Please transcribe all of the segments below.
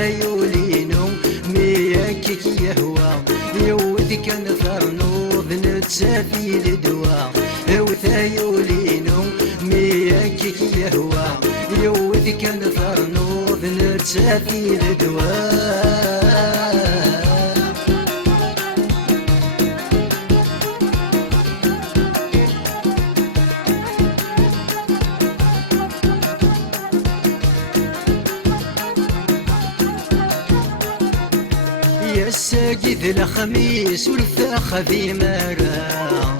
وثايولينو مياكك يهوى يودك نفرنوض نتسافي لدوا وثايولينو مياكك يهوى يودك نفرنوض نتسافي لدوا. يا الساقي ذي الخميس والفاخة في مرا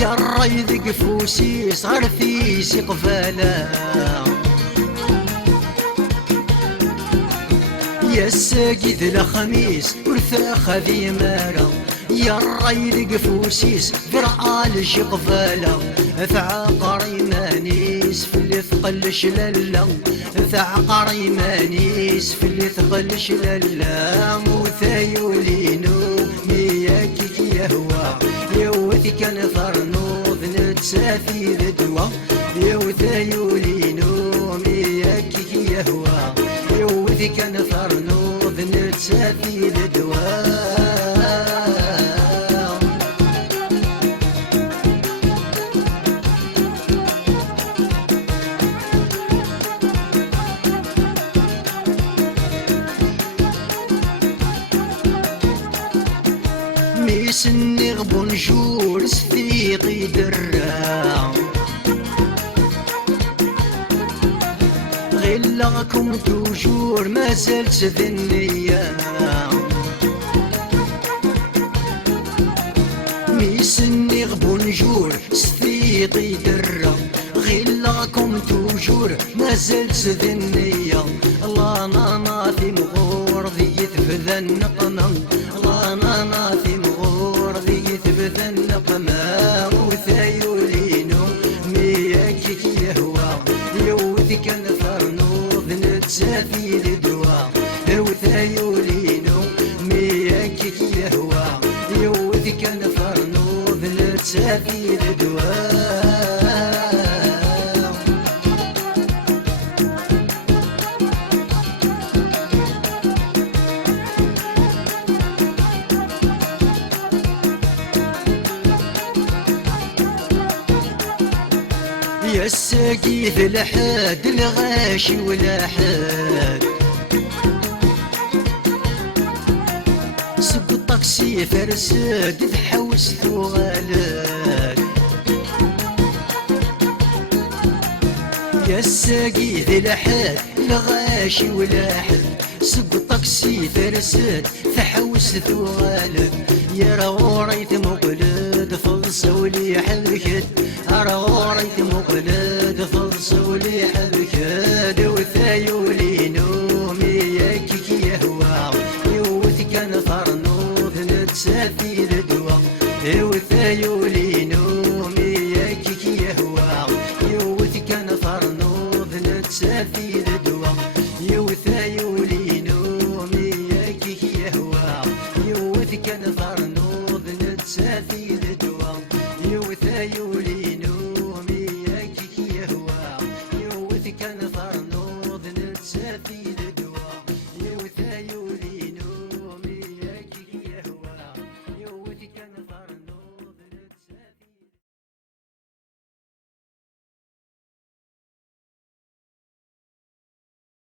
يا الريد قفوسي صار في سقفالا يا الساقي ذي الخميس والفاخة في مرا يا الريد قفوسيس برعال شقفالا فعقري مانيس في اللي ثقل شلالا فعقري مانيس في اللي ثقل شلالا وثايولينو مياكك يهوى يوثك نفرنوض نتسافي لدوا وثايولينو مياكك يهوى يوثك نفرنوض نتسافي لدوا. ميسني غبونجور سفيقي درا غلاكم توجور ما زلت في النية ميسني غبونجور سفيقي درا غلاكم توجور ما زلت في النية الله نانا في مغور ذي يتفذى النقمة الله نانا في مغور ذي يتفذى النقمة وثايولينو مياكك يهوى يوذك نفرنوض نتسافي لدوا وثايولينو مياكك يهوى يوذك نفرنوض نتسافي لدوا. يا الساقي في الحاد الغاشي والحاد سب الطاكسي فرساد تحوس ثوالات يا الساقي في الحاد الغاشي والحاد سب الطاكسي فرساد تحوس ثوالات يا روريت مقلد فلصولي حذكت روريت مقلد فلصولي حذكت وثايولينو مياكك يهوى يوثك نفرنوض نتسافي لدوا وثايولينو مياكك يهوى يوثك نفرنوض نتسافي لدوا وثايولينو مياكك يهوى يوثك نفرنوض نتسافي لدوا وثايولينو مياكك يهوى يوثك نفرنوض نتسافي لدوا.